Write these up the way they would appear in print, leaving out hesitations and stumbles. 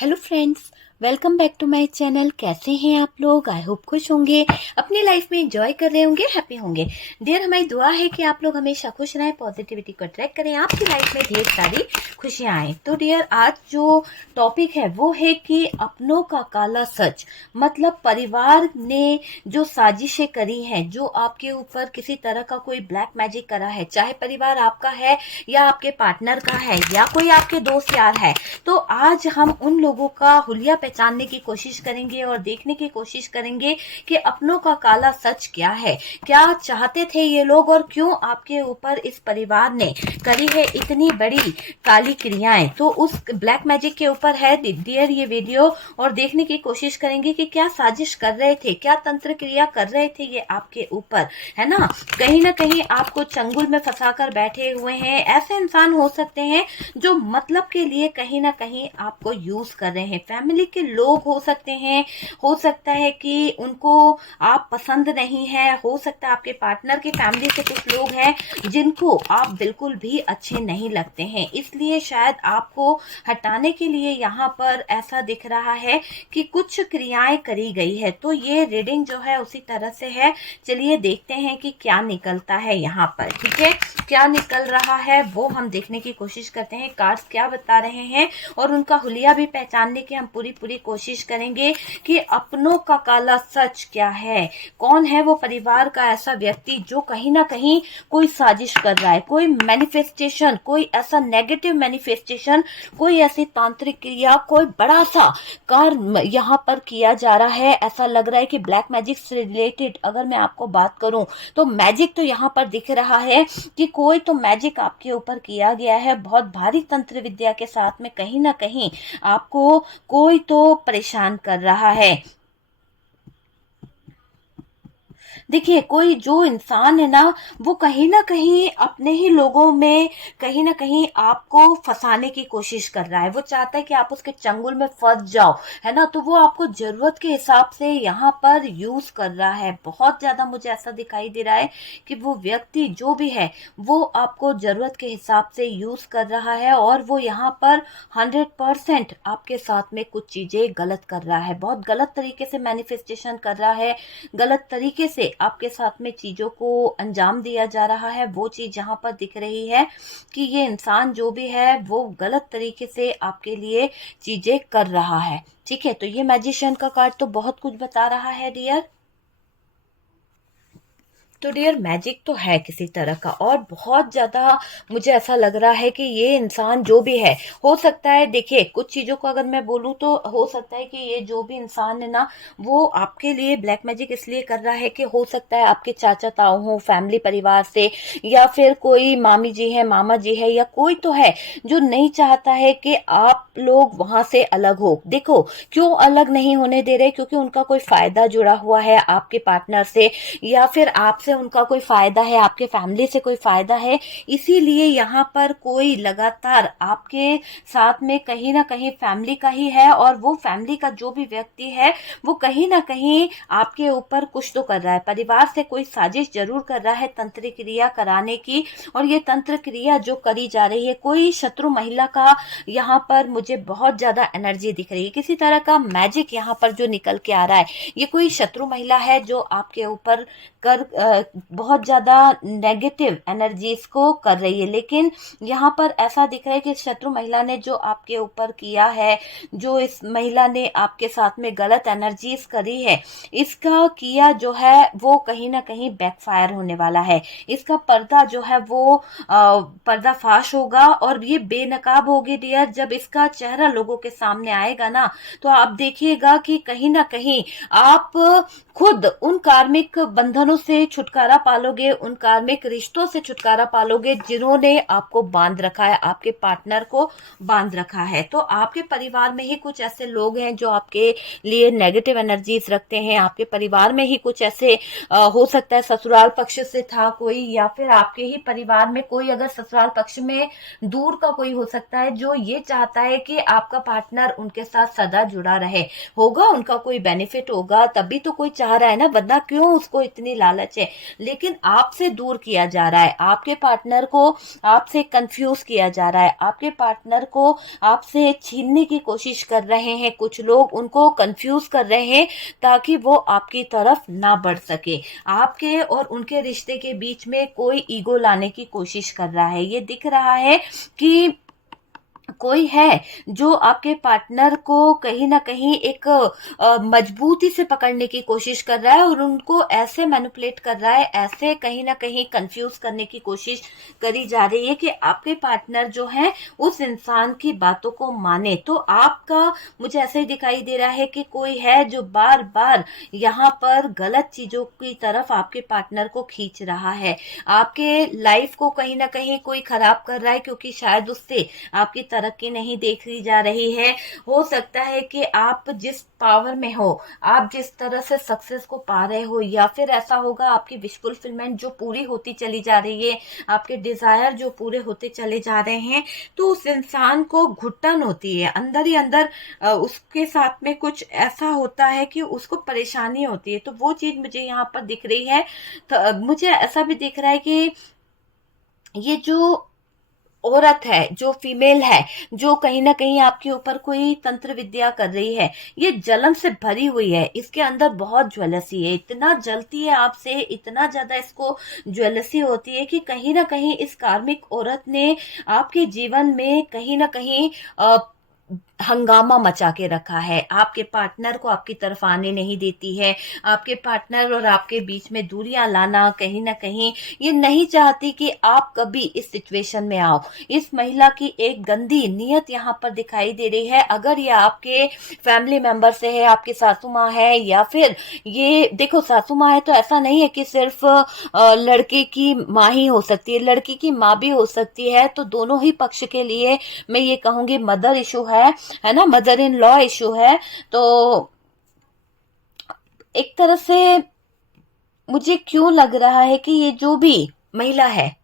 Hello friends, welcome back to my channel. कैसे हैं आप लोग? आई होप खुश होंगे, अपनी लाइफ में एंजॉय कर रहे होंगे, हैप्पी होंगे। डियर, हमारी दुआ है कि आप लोग हमेशा खुश रहें, पॉजिटिविटी को अट्रैक्ट करें, आपकी लाइफ में ढेर सारी खुशियां आए। तो डियर, आज जो टॉपिक है वो है कि अपनों का काला सच, मतलब परिवार ने जो साजिशें करी हैं, जो आपके ऊपर किसी तरह का कोई ब्लैक मैजिक करा है, चाहे परिवार आपका है या आपके पार्टनर का है या कोई आपके दोस्त यार है, तो आज हम उन लोगों का हुलिया पहचानने की कोशिश करेंगे और देखने की कोशिश करेंगे कि अपनों का काला सच क्या है, क्या चाहते थे ये लोग और क्यों आपके ऊपर इस परिवार ने करी है इतनी बड़ी काली क्रियाएं। तो उस ब्लैक मैजिक के ऊपर है डियर ये वीडियो, और देखने की कोशिश करेंगे कि क्या साजिश कर रहे थे, क्या तंत्र क्रिया कर रहे थे ये आपके ऊपर, है ना कहीं आपको चंगुल में फंसाकर बैठे हुए हैं। ऐसे इंसान हो सकते हैं जो मतलब के लिए कहीं ना कहीं आपको यूज कर रहे हैं। फैमिली के लोग हो सकते हैं, हो सकता है कि उनको आप पसंद नहीं है, हो सकता है आपके पार्टनर की फैमिली से कुछ लोग हैं जिनको आप बिल्कुल भी अच्छे नहीं लगते हैं, इसलिए शायद आपको हटाने के लिए यहाँ पर ऐसा दिख रहा है कि कुछ क्रियाएं करी गई है। तो ये रीडिंग जो है उसी तरह से है। चलिए देखते हैं कि क्या निकलता है यहाँ पर। ठीक है, क्या निकल रहा है वो हम देखने की कोशिश करते हैं, कार्ड्स क्या बता रहे हैं, और उनका हुलिया भी पहचानने की हम पूरी कोशिश करेंगे कि अपनों का काला सच क्या है। कौन है वो परिवार का ऐसा व्यक्ति जो कहीं ना कहीं कोई साजिश कर रहा है, कोई मैनिफेस्टेशन, कोई ऐसा नेगेटिव मैनिफेस्टेशन, कोई ऐसी तांत्रिक क्रिया, कोई बड़ा सा कार्य यहाँ पर किया जा रहा है। ऐसा लग रहा है कि ब्लैक मैजिक से रिलेटेड अगर मैं आपको बात करूं तो मैजिक तो यहाँ पर दिख रहा है कि कोई तो मैजिक आपके ऊपर किया गया है बहुत भारी तंत्र विद्या के साथ में। कहीं ना कहीं आपको कोई तो परेशान कर रहा है। देखिए, कोई जो इंसान है ना वो कहीं ना कहीं अपने ही लोगों में कहीं ना कहीं आपको फंसाने की कोशिश कर रहा है। वो चाहता है कि आप उसके चंगुल में फंस जाओ, है ना। तो वो आपको जरूरत के हिसाब से यहाँ पर यूज कर रहा है। बहुत ज्यादा मुझे ऐसा दिखाई दे रहा है कि वो व्यक्ति जो भी है वो आपको जरूरत के हिसाब से यूज कर रहा है, और वो यहाँ पर 100% आपके साथ में कुछ चीजें गलत कर रहा है, बहुत गलत तरीके से मैनिफेस्टेशन कर रहा है, गलत तरीके से आपके साथ में चीजों को अंजाम दिया जा रहा है। वो चीज यहाँ पर दिख रही है कि ये इंसान जो भी है वो गलत तरीके से आपके लिए चीजें कर रहा है। ठीक है, तो ये मैजिशियन का कार्ड तो बहुत कुछ बता रहा है डियर। तो डियर, मैजिक तो है किसी तरह का, और बहुत ज्यादा मुझे ऐसा लग रहा है कि ये इंसान जो भी है, हो सकता है, देखिए कुछ चीजों को अगर मैं बोलूं तो हो सकता है कि ये जो भी इंसान है ना वो आपके लिए ब्लैक मैजिक इसलिए कर रहा है कि हो सकता है आपके चाचा ताऊ हो फैमिली परिवार से, या फिर कोई मामी जी है, मामा जी है, या कोई तो है जो नहीं चाहता है कि आप लोग वहां से अलग हो। देखो क्यों अलग नहीं होने दे रहे, क्योंकि उनका कोई फायदा जुड़ा हुआ है आपके पार्टनर से, या फिर आपसे उनका कोई फायदा है, आपके फैमिली से कोई फायदा है। इसीलिए यहाँ पर कोई लगातार आपके साथ में कहीं ना कहीं फैमिली का ही है, और वो फैमिली का जो भी व्यक्ति है वो कहीं ना कहीं आपके ऊपर कुछ तो कर रहा है, परिवार से कोई साजिश जरूर कर रहा है तंत्र क्रिया कराने की। और ये तंत्र क्रिया जो करी जा रही है, कोई शत्रु महिला का यहाँ पर मुझे बहुत ज्यादा एनर्जी दिख रही है, किसी तरह का मैजिक यहाँ पर जो निकल के आ रहा है। ये कोई शत्रु महिला है जो आपके ऊपर कर बहुत ज्यादा नेगेटिव एनर्जीज को कर रही है। लेकिन यहाँ पर ऐसा दिख रहा है कि शत्रु महिला ने जो आपके ऊपर किया है, जो इस महिला ने आपके साथ में गलत एनर्जीज करी है, इसका किया जो है वो कहीं ना कहीं बैकफायर होने वाला है। इसका पर्दा जो है वो पर्दाफाश होगा, और ये बेनकाब होगी डियर। जब इसका चेहरा लोगों के सामने आएगा ना तो आप देखिएगा कि कहीं ना कहीं आप खुद उन कार्मिक बंधनों से छुटकारा पालोगे, उन कार्मिक रिश्तों से छुटकारा पालोगे जिन्होंने आपको बांध रखा है, आपके पार्टनर को बांध रखा है। तो आपके परिवार में ही कुछ ऐसे लोग हैं जो आपके लिए नेगेटिव एनर्जीज रखते हैं। आपके परिवार में ही कुछ ऐसे हो सकता है ससुराल पक्ष से था कोई, या फिर आपके ही परिवार में कोई अगर ससुराल पक्ष में दूर का कोई हो सकता है जो ये चाहता है कि आपका पार्टनर उनके साथ सदा जुड़ा रहे। होगा उनका कोई बेनिफिट होगा, तभी तो कोई चाह रहा है ना, वरना क्यों उसको इतनी लालच है। लेकिन आपसे दूर किया जा रहा है, आपके पार्टनर को आपसे कंफ्यूज किया जा रहा है, आपके पार्टनर को आपसे छीनने की कोशिश कर रहे हैं, कुछ लोग उनको कंफ्यूज कर रहे हैं ताकि वो आपकी तरफ ना बढ़ सके। आपके और उनके रिश्ते के बीच में कोई ईगो लाने की कोशिश कर रहा है। ये दिख रहा है कि कोई है जो आपके पार्टनर को कहीं ना कहीं एक मजबूती से पकड़ने की कोशिश कर रहा है और उनको ऐसे मैनिपुलेट कर रहा है, ऐसे कहीं ना कहीं कंफ्यूज करने की कोशिश करी जा रही है कि आपके पार्टनर जो है उस इंसान की बातों को माने। तो आपका मुझे ऐसा ही दिखाई दे रहा है कि कोई है जो बार बार यहाँ पर गलत चीजों की तरफ आपके पार्टनर को खींच रहा है, आपके लाइफ को कहीं ना कहीं कोई खराब कर रहा है, क्योंकि शायद उससे आपकी तरक्की नहीं देखी जा रही है। हो सकता है कि आप जिस पावर में हो, आप जिस तरह से सक्सेस को पा रहे हो, या फिर ऐसा होगा आपकी विश फुलफिलमेंट जो पूरी होती चली जा रही है, आपके डिजायर जो पूरे होते चले जा रहे हैं, तो उस इंसान को घुटन होती है अंदर ही अंदर। उसके साथ में कुछ ऐसा होता है कि उसको परेशानी होती है। तो वो चीज मुझे यहाँ पर दिख रही है। तो मुझे ऐसा भी दिख रहा है कि ये जो औरत है, जो फीमेल है, जो कहीं ना कहीं आपके ऊपर कोई तंत्र विद्या कर रही है, ये जलन से भरी हुई है। इसके अंदर बहुत ज्वेलसी है, इतना जलती है आपसे, इतना ज्यादा इसको ज्वेलसी होती है कि कहीं ना कहीं इस कार्मिक औरत ने आपके जीवन में कहीं ना कहीं हंगामा मचा के रखा है। आपके पार्टनर को आपकी तरफ आने नहीं देती है, आपके पार्टनर और आपके बीच में दूरियां लाना, कहीं ना कहीं ये नहीं चाहती कि आप कभी इस सिचुएशन में आओ। इस महिला की एक गंदी नीयत यहाँ पर दिखाई दे रही है। अगर ये आपके फैमिली मेंबर से है, आपकी सासू माँ है, या फिर ये देखो सासू माँ है तो ऐसा नहीं है कि सिर्फ लड़के की माँ ही हो सकती है, लड़की की माँ भी हो सकती है। तो दोनों ही पक्ष के लिए मैं ये कहूंगी मदर इशू है ना, मदर इन लॉ इशू है। तो एक तरह से मुझे क्यों लग रहा है कि ये जो भी महिला है,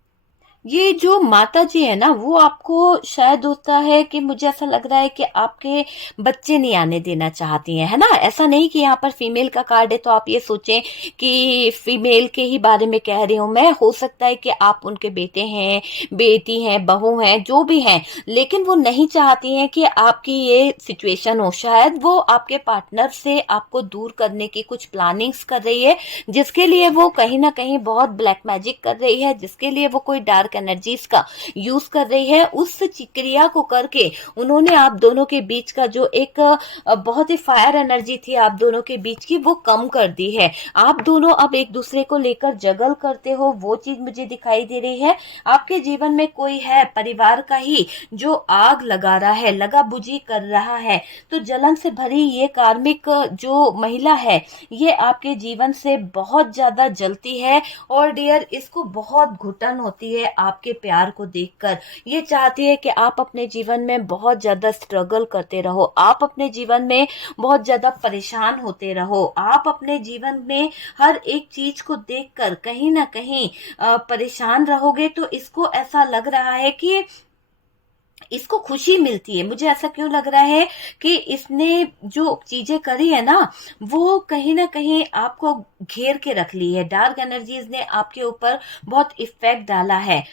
ये जो माता जी है ना, वो आपको शायद होता है कि मुझे ऐसा लग रहा है कि आपके बच्चे नहीं आने देना चाहती हैं, है ना। ऐसा नहीं कि यहाँ पर फीमेल का कार्ड है तो आप ये सोचें कि फीमेल के ही बारे में कह रही हूं मैं। हो सकता है कि आप उनके बेटे हैं, बेटी हैं, बहू हैं, जो भी हैं, लेकिन वो नहीं चाहती हैं कि आपकी ये सिचुएशन हो। शायद वो आपके पार्टनर से आपको दूर करने की कुछ प्लानिंग्स कर रही है, जिसके लिए वो कहीं ना कहीं बहुत ब्लैक मैजिक कर रही है, जिसके लिए वो कोई डार्क एनर्जीज का यूज कर रही है। उस क्रिया को करके उन्होंने आप दोनों के बीच का जो एक बहुत ही फायर एनर्जी थी आप दोनों के बीच की, वो कम कर दी है। आप दोनों अब एक दूसरे को लेकर जगल करते हो, वो चीज मुझे दिखाई दे रही है। आपके जीवन में कोई है परिवार का ही जो आग लगा रहा है, लगा बुझी कर रहा है। तो जलन से भरी ये कार्मिक जो महिला है, ये आपके जीवन से बहुत ज्यादा जलती है और डियर इसको बहुत घुटन होती है आपके प्यार को देखकर। ये चाहती है कि आप अपने जीवन में बहुत ज्यादा स्ट्रगल करते रहो, आप अपने जीवन में बहुत ज्यादा परेशान होते रहो, आप अपने जीवन में हर एक चीज को देखकर कहीं ना कहीं परेशान रहोगे। तो इसको ऐसा लग रहा है कि इसको खुशी मिलती है। मुझे ऐसा क्यों लग रहा है कि इसने जो चीजें करी है ना, वो कहीं ना कहीं आपको घेर के रख ली है। डार्क एनर्जीज ने आपके ऊपर बहुत इफेक्ट डाला है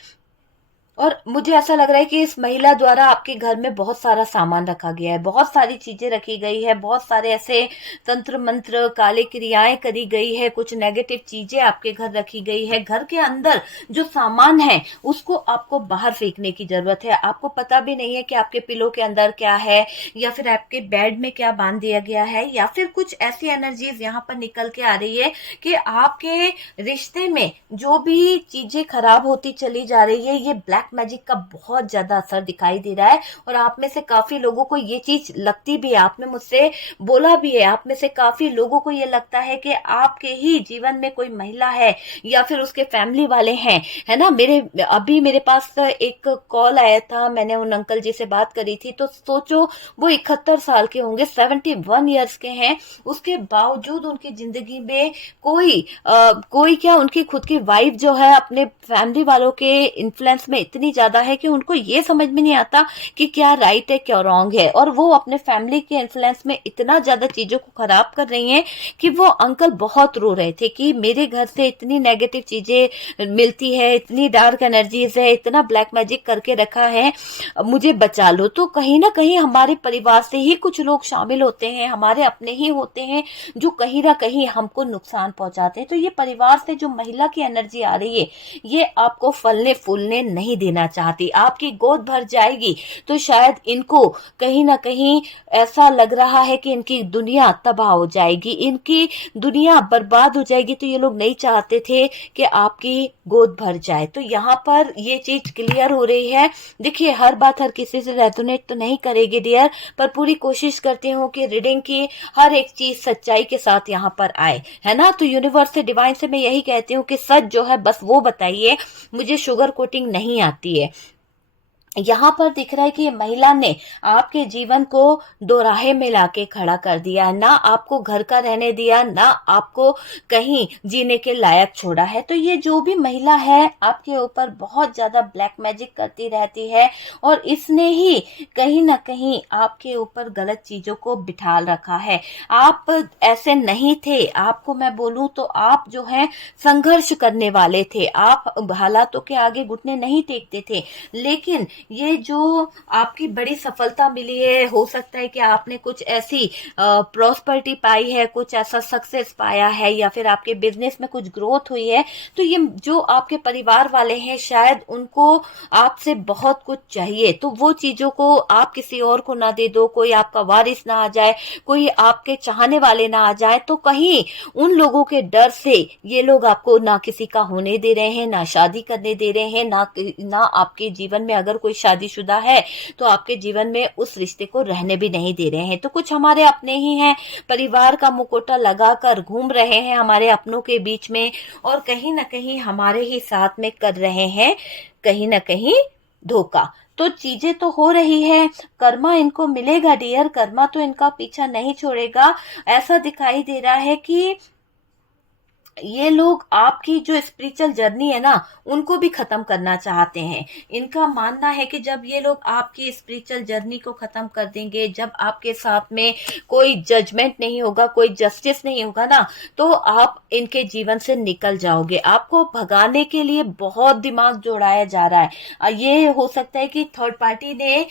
और मुझे ऐसा लग रहा है कि इस महिला द्वारा आपके घर में बहुत सारा सामान रखा गया है, बहुत सारी चीजें रखी गई है, बहुत सारे ऐसे तंत्र मंत्र काले क्रियाएं करी गई है, कुछ नेगेटिव चीजें आपके घर रखी गई है। घर के अंदर जो सामान है उसको आपको बाहर फेंकने की जरूरत है। आपको पता भी नहीं है कि आपके पिलो के अंदर क्या है, या फिर आपके बेड में क्या बांध दिया गया है, या फिर कुछ ऐसी एनर्जीज यहाँ पर निकल के आ रही है कि आपके रिश्ते में जो भी चीजें खराब होती चली जा रही है, ये ब्लैक मैजिक का बहुत ज्यादा असर दिखाई दे रहा है। और आप में से काफी लोगों को ये चीज लगती भी है, आपने मुझसे बोला भी है, आप में से काफी लोगों को ये लगता है कि आपके ही जीवन में कोई महिला है या फिर उसके फैमिली वाले हैं, है ना। अभी मेरे पास एक कॉल आया था, मैंने उन अंकल जी से बात करी थी। तो सोचो वो 71 साल के होंगे, 71 ईयर्स के हैं, उसके बावजूद उनकी जिंदगी में कोई क्या, उनकी खुद की वाइफ जो है अपने फैमिली वालों के इन्फ्लुएंस में इतनी ज्यादा है कि उनको ये समझ में नहीं आता कि क्या राइट है क्या रॉन्ग है, और वो अपने फैमिली के इन्फ्लुएंस में इतना ज्यादा चीजों को खराब कर रही हैं कि वो अंकल बहुत रो रहे थे कि मेरे घर से इतनी नेगेटिव चीजें मिलती है, इतनी डार्क एनर्जीज है, इतना ब्लैक मैजिक करके रखा है, मुझे बचा लो। तो कहीं ना कहीं हमारे परिवार से ही कुछ लोग शामिल होते हैं, हमारे अपने ही होते हैं, जो कहीं ना कहीं हमको नुकसान पहुंचाते हैं। तो ये परिवार से जो महिला की एनर्जी आ रही है, ये आपको फलने फूलने नहीं देना चाहती, आपकी गोद भर जाएगी तो शायद इनको कहीं ना कहीं ऐसा लग रहा है कि इनकी दुनिया तबाह हो जाएगी, इनकी दुनिया बर्बाद हो जाएगी। तो ये लोग नहीं चाहते थे कि आपकी गोद भर जाए। तो यहाँ पर ये चीज क्लियर हो रही है। देखिए, हर बात हर किसी से रेजोनेट तो नहीं करेगी डियर, पर पूरी कोशिश करती हूँ कि रीडिंग की हर एक चीज सच्चाई के साथ यहाँ पर आए, है ना। तो यूनिवर्स से, डिवाइन से मैं यही कहती हूँ कि सच जो है बस वो बताइए, मुझे शुगर कोटिंग नहीं आती है। यहाँ पर दिख रहा है कि ये महिला ने आपके जीवन को दोराहे में लाके खड़ा कर दिया, ना आपको घर का रहने दिया, ना आपको कहीं जीने के लायक छोड़ा है। तो ये जो भी महिला है आपके ऊपर बहुत ज्यादा ब्लैक मैजिक करती रहती है, और इसने ही कहीं ना कहीं आपके ऊपर गलत चीजों को बिठाल रखा है। आप ऐसे नहीं थे, आपको मैं बोलूं तो आप जो है संघर्ष करने वाले थे, आप हालातों के आगे घुटने नहीं टेकते थे। लेकिन ये जो आपकी बड़ी सफलता मिली है, हो सकता है कि आपने कुछ ऐसी प्रॉस्पेरिटी पाई है, कुछ ऐसा सक्सेस पाया है, या फिर आपके बिजनेस में कुछ ग्रोथ हुई है। तो ये जो आपके परिवार वाले हैं, शायद उनको आपसे बहुत कुछ चाहिए, तो वो चीजों को आप किसी और को ना दे दो, कोई आपका वारिस ना आ जाए, कोई आपके चाहने वाले ना आ जाए। तो कहीं उन लोगों के डर से ये लोग आपको ना किसी का होने दे रहे हैं, ना शादी करने दे रहे हैं, ना आपके जीवन में अगर कोई शादीशुदा है तो आपके जीवन में उस रिश्ते को रहने भी नहीं दे रहे हैं। तो कुछ हमारे अपने ही हैं, परिवार का मुखौटा लगाकर घूम रहे हैं हमारे अपनों के बीच में, और कहीं ना कहीं हमारे ही साथ में कर रहे हैं कहीं ना कहीं धोखा। तो चीजें तो हो रही है, कर्मा इनको मिलेगा डियर, कर्मा तो इनका पीछा नहीं छोड़ेगा। ऐसा दिखाई दे रहा है कि ये लोग आपकी जो स्पिरिचुअल जर्नी है ना, उनको भी खत्म करना चाहते हैं। इनका मानना है कि जब ये लोग आपकी स्पिरिचुअल जर्नी को खत्म कर देंगे, जब आपके साथ में कोई जजमेंट नहीं होगा, कोई जस्टिस नहीं होगा ना, तो आप इनके जीवन से निकल जाओगे। आपको भगाने के लिए बहुत दिमाग जोड़ाया जा रहा है। ये हो सकता है कि थर्ड पार्टी ने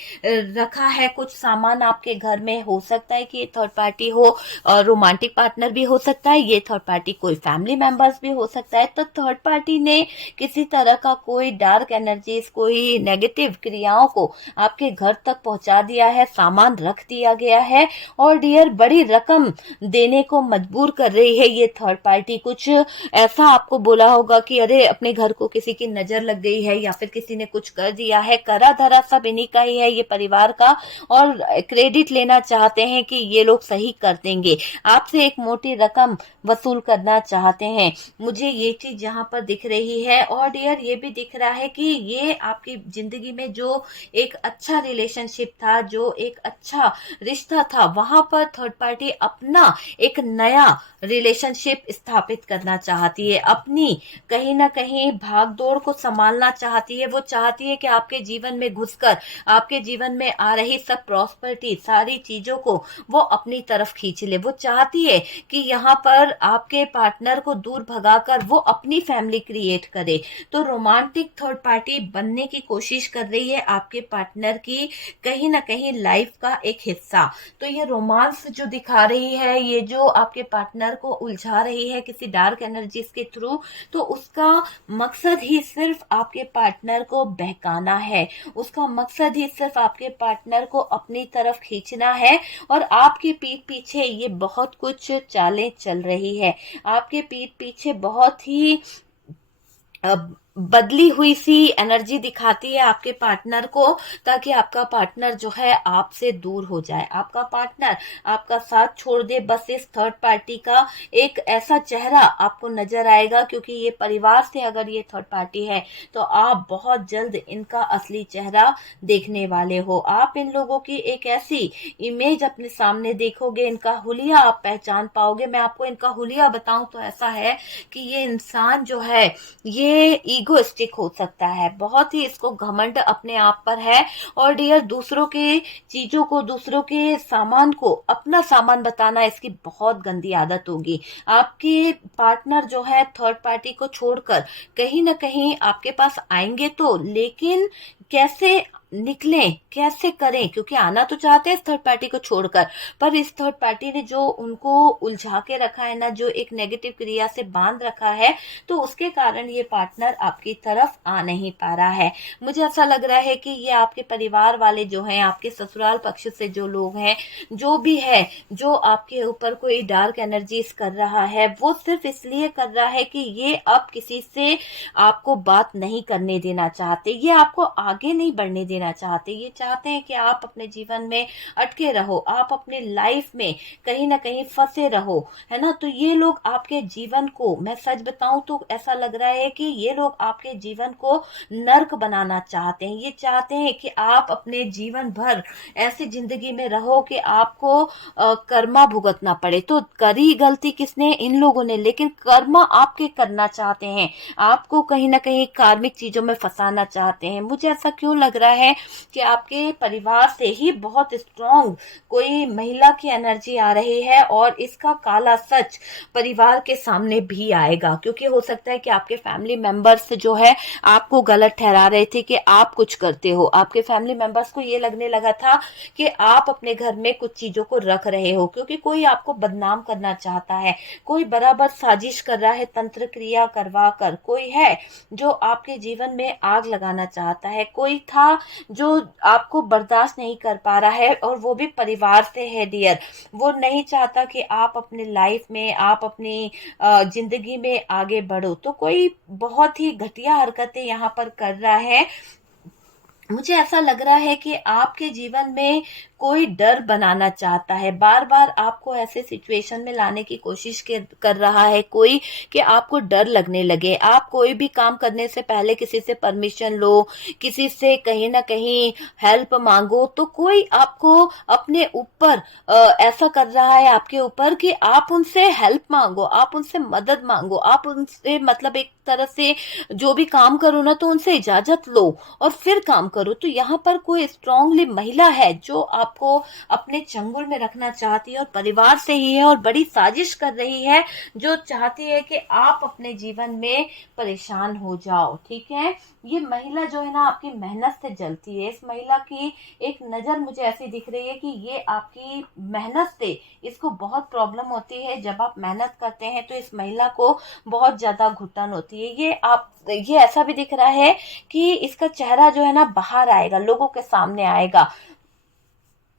रखा है कुछ सामान आपके घर में, हो सकता है कि ये थर्ड पार्टी हो, रोमांटिक पार्टनर भी हो सकता है, ये थर्ड पार्टी कोई फैमिली मेंबर्स भी हो सकता है। तो थर्ड पार्टी ने किसी तरह का कोई डार्क एनर्जीज, कोई नेगेटिव क्रियाओं को आपके घर तक पहुंचा दिया है, सामान रख दिया गया है, और डियर बड़ी रकम देने को मजबूर कर रही है ये थर्ड पार्टी। कुछ ऐसा आपको बोला होगा कि अरे अपने घर को किसी की नजर लग गई है, या फिर किसी ने कुछ कर दिया है, करा धरा सब इन्हीं का ही है, ये परिवार का, और क्रेडिट लेना चाहते हैं कि ये लोग सही कर देंगे, आपसे एक मोटी रकम वसूल करना चाहते हैं। मुझे ये चीज यहाँ पर दिख रही है, और डियर ये भी दिख रहा है कि ये आपकी जिंदगी में जो एक अच्छा रिलेशनशिप था, जो एक अच्छा रिश्ता था, वहां पर थर्ड पार्टी अपना एक नया रिलेशनशिप स्थापित करना चाहती है, अपनी कहीं ना कहीं भागदौड़ को संभालना चाहती है। वो चाहती है कि आपके जीवन में घुसकर आपके जीवन में आ रही सब प्रॉस्पेरिटी, सारी चीजों को वो अपनी तरफ खींच ले। वो चाहती है कि यहाँ पर आपके पार्टनर को दूर भगाकर वो अपनी फैमिली क्रिएट करे। तो रोमांटिक थर्ड पार्टी बनने की कोशिश कर रही है आपके पार्टनर की कहीं ना कहीं लाइफ का एक हिस्सा। तो ये रोमांस जो दिखा रही है, ये जो आपके पार्टनर को उलझा रही है किसी डार्क एनर्जीज के थ्रू, तो उसका मकसद ही सिर्फ आपके पार्टनर को बहकाना है, उसका मकसद ही सिर्फ आपके पार्टनर को अपनी तरफ खींचना है। और आपकी पीठ पीछे ये बहुत कुछ चालें चल रही है, आपके पीठ पीछे बहुत ही बदली हुई सी एनर्जी दिखाती है आपके पार्टनर को, ताकि आपका पार्टनर जो है आपसे दूर हो जाए, आपका पार्टनर आपका साथ छोड़ दे। बस इस थर्ड पार्टी का एक ऐसा चेहरा आपको नजर आएगा, क्योंकि ये परिवार से अगर ये थर्ड पार्टी है तो आप बहुत जल्द इनका असली चेहरा देखने वाले हो। आप इन लोगों की एक ऐसी इमेज अपने सामने देखोगे, इनका हुलिया आप पहचान पाओगे। मैं आपको इनका हुलिया बताऊं तो ऐसा है कि ये इंसान जो है, ये ईगोइस्टिक हो सकता है, बहुत ही इसको घमंड अपने आप पर है। और डियर दूसरों के चीजों को, दूसरों के सामान को अपना सामान बताना इसकी बहुत गंदी आदत होगी। आपके पार्टनर जो है थर्ड पार्टी को छोड़कर कहीं ना कहीं आपके पास आएंगे तो, लेकिन कैसे निकलें, कैसे करें, क्योंकि आना तो चाहते हैं इस थर्ड पार्टी को छोड़कर, पर इस थर्ड पार्टी ने जो उनको उलझा के रखा है ना, जो एक नेगेटिव क्रिया से बांध रखा है, तो उसके कारण ये पार्टनर आपकी तरफ आ नहीं पा रहा है। मुझे ऐसा लग रहा है कि ये आपके परिवार वाले जो हैं, आपके ससुराल पक्ष से जो लोग हैं, जो भी है, जो आपके ऊपर कोई डार्क एनर्जीज कर रहा है, वो सिर्फ इसलिए कर रहा है कि ये अब किसी से आपको बात नहीं करने देना चाहते, ये आपको आगे नहीं बढ़ने देना चाहते। ये चाहते हैं कि आप अपने जीवन में अटके रहो, आप अपने लाइफ में कहीं ना कहीं फंसे रहो, है ना। तो ये लोग आपके जीवन को, मैं सच बताऊं तो ऐसा लग रहा है कि ये लोग आपके जीवन को नर्क बनाना चाहते हैं। ये चाहते हैं कि आप अपने जीवन भर ऐसी जिंदगी में रहो कि आपको कर्मा भुगतना पड़े। तो करी गलती किसने? इन लोगों ने, लेकिन कर्मा आपके करना चाहते हैं, आपको कहीं ना कहीं कार्मिक चीजों में फंसाना चाहते हैं। मुझे ऐसा क्यों लग रहा है कि आपके परिवार से ही बहुत स्ट्रॉन्ग कोई महिला की एनर्जी आ रही है, और इसका काला सच परिवार के सामने भी आएगा, क्योंकि हो सकता है कि आपके फैमिली मेंबर्स जो है आपको गलत ठहरा रहे थे कि आप कुछ करते हो। आपके फैमिली मेंबर्स को ये लगने लगा था कि आप अपने घर में कुछ चीजों को रख रहे हो, क्योंकि कोई आपको बदनाम करना चाहता है, कोई बराबर साजिश कर रहा है, तंत्र क्रिया करवा कर। कोई है जो आपके जीवन में आग लगाना चाहता है, कोई था जो आपको बर्दाश्त नहीं कर पा रहा है, और वो भी परिवार से है डियर। वो नहीं चाहता कि आप अपनी लाइफ में, आप अपनी जिंदगी में आगे बढ़ो। तो कोई बहुत ही घटिया हरकतें यहाँ पर कर रहा है। मुझे ऐसा लग रहा है कि आपके जीवन में कोई डर बनाना चाहता है, बार बार आपको ऐसे सिचुएशन में लाने की कोशिश कर रहा है कोई, कि आपको डर लगने लगे। आप कोई भी काम करने से पहले किसी से परमिशन लो, किसी से कहीं ना कहीं हेल्प मांगो, तो कोई आपको अपने ऊपर ऐसा कर रहा है आपके ऊपर कि आप उनसे हेल्प मांगो, आप उनसे मदद मांगो, आप उनसे मतलब एक तरह से जो भी काम करो ना, तो उनसे इजाजत लो और फिर काम करो। तो यहाँ पर कोई स्ट्रांगली महिला है जो आपको अपने चंगुल में रखना चाहती है, और परिवार से ही है, और बड़ी साजिश कर रही है, जो चाहती है कि आप अपने जीवन में परेशान हो जाओ। ठीक है, ये महिला जो है ना आपकी मेहनत से जलती है। इस महिला की एक नजर मुझे ऐसी दिख रही है कि ये आपकी मेहनत से, इसको बहुत प्रॉब्लम होती है। जब आप मेहनत करते हैं तो इस महिला को बहुत ज्यादा घुटन होती है। ये ऐसा भी दिख रहा है कि इसका चेहरा जो है ना बाहर आएगा, लोगों के सामने आएगा,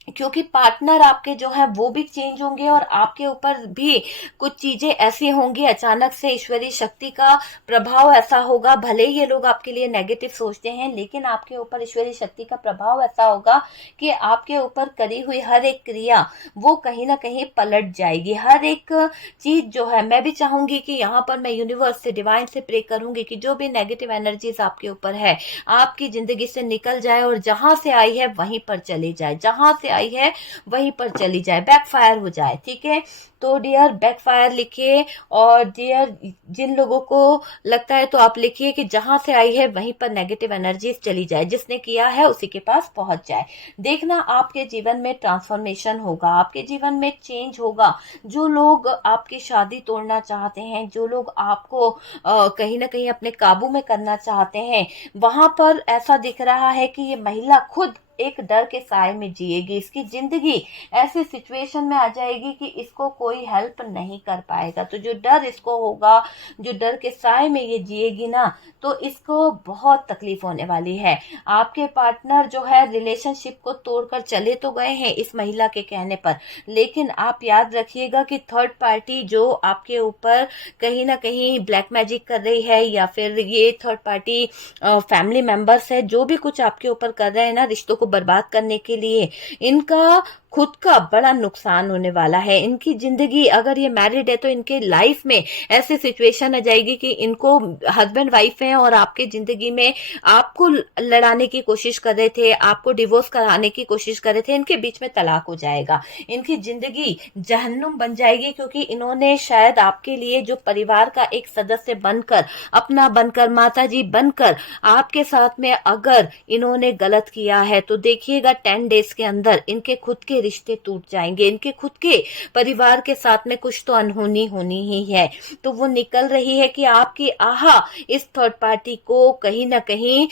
क्योंकि पार्टनर आपके जो है वो भी चेंज होंगे, और आपके ऊपर भी कुछ चीजें ऐसी होंगी, अचानक से ईश्वरीय शक्ति का प्रभाव ऐसा होगा। भले ये लोग आपके लिए नेगेटिव सोचते हैं, लेकिन आपके ऊपर ईश्वरीय शक्ति का प्रभाव ऐसा होगा कि आपके ऊपर करी हुई हर एक क्रिया वो कहीं ना कहीं पलट जाएगी। हर एक चीज जो है, मैं भी चाहूंगी कि यहाँ पर मैं यूनिवर्स से, डिवाइन से प्रे करूंगी कि जो भी नेगेटिव एनर्जीज आपके ऊपर है, आपकी जिंदगी से निकल जाए, और जहां से आई है वहीं पर चली जाए, जहां से आई है वहीं पर चली जाए, बैकफायर हो जाए। ठीक है, तो डियर बैकफायर लिखिए, और डियर जिन लोगों को लगता है तो आप लिखिए कि जहां से आई है वहीं पर नेगेटिव एनर्जीज चली जाए, जिसने किया है उसी के पास पहुंच जाए। देखना आपके जीवन में ट्रांसफॉर्मेशन होगा, आपके जीवन में चेंज होगा। जो लोग आपकी शादी तोड़ना चाहते हैं, जो लोग आपको कहीं ना कहीं अपने काबू में करना चाहते हैं, वहां पर ऐसा दिख रहा है कि ये महिला खुद एक डर के साए में जिएगी। इसकी जिंदगी ऐसे सिचुएशन में आ जाएगी कि इसको कोई हेल्प नहीं कर पाएगा। तो जो डर इसको होगा, जो डर के साए में ये जिएगी ना, तो इसको बहुत तकलीफ होने वाली है। आपके पार्टनर जो है रिलेशनशिप को तोड़कर चले तो गए हैं इस महिला के कहने पर, लेकिन आप याद रखिएगा कि थर्ड पार्टी जो आपके ऊपर कहीं ना कहीं ब्लैक मैजिक कर रही है, या फिर ये थर्ड पार्टी फैमिली मेंबर्स है, जो भी कुछ आपके ऊपर कर रहे हैं ना, रिश्तों को बर्बाद करने के लिए इनका खुद का बड़ा नुकसान होने वाला है। इनकी जिंदगी, अगर ये मैरिड है तो इनके लाइफ में ऐसी सिचुएशन आ जाएगी कि इनको, हस्बैंड वाइफ है और आपके जिंदगी में आपको लड़ाने की कोशिश कर रहे थे, आपको डिवोर्स कराने की कोशिश कर रहे थे, इनके बीच में तलाक हो जाएगा। इनकी जिंदगी जहन्नुम बन जाएगी, क्योंकि इन्होंने शायद आपके लिए जो परिवार का एक सदस्य बनकर, अपना बनकर, माताजी बनकर आपके साथ में अगर इन्होंने गलत किया है तो देखिएगा 10 डेज के अंदर इनके खुद के रिश्ते टूट जाएंगे। इनके खुद के परिवार के साथ में कुछ तो अनहोनी होनी ही है। तो वो निकल रही है कि आपकी आहा इस थर्ड पार्टी को कहीं ना कहीं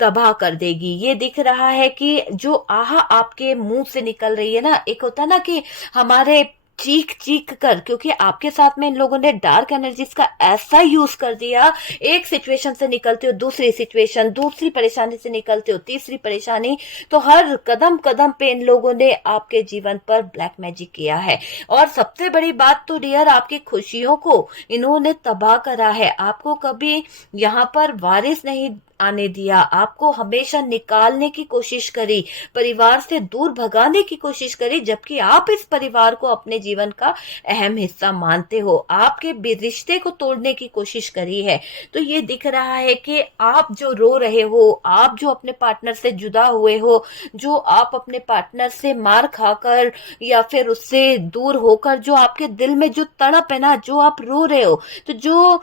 तबाह कर देगी। ये दिख रहा है कि जो आहा आपके मुंह से निकल रही है ना, एक होता है ना कि हमारे चीख चीख कर, क्योंकि आपके साथ में इन लोगों ने डार्क एनर्जीज का ऐसा यूज कर दिया, एक सिचुएशन से निकलते हो दूसरी सिचुएशन, दूसरी परेशानी से निकलते हो तीसरी परेशानी, तो हर कदम कदम पे इन लोगों ने आपके जीवन पर ब्लैक मैजिक किया है। और सबसे बड़ी बात तो डियर, आपकी खुशियों को इन्होंने तबाह करा है। आपको कभी यहाँ पर वारिस नहीं आने दिया, आपको हमेशा निकालने की कोशिश करी, परिवार से दूर भगाने की कोशिश करी, जबकि आप इस परिवार को अपने जीवन का अहम हिस्सा मानते हो। आपके रिश्ते को तोड़ने की कोशिश करी है। तो ये दिख रहा है कि आप जो रो रहे हो, आप जो अपने पार्टनर से जुदा हुए हो, जो आप अपने पार्टनर से मार खाकर या फिर उससे दूर होकर जो आपके दिल में जो तड़प है ना, जो आप रो रहे हो, तो जो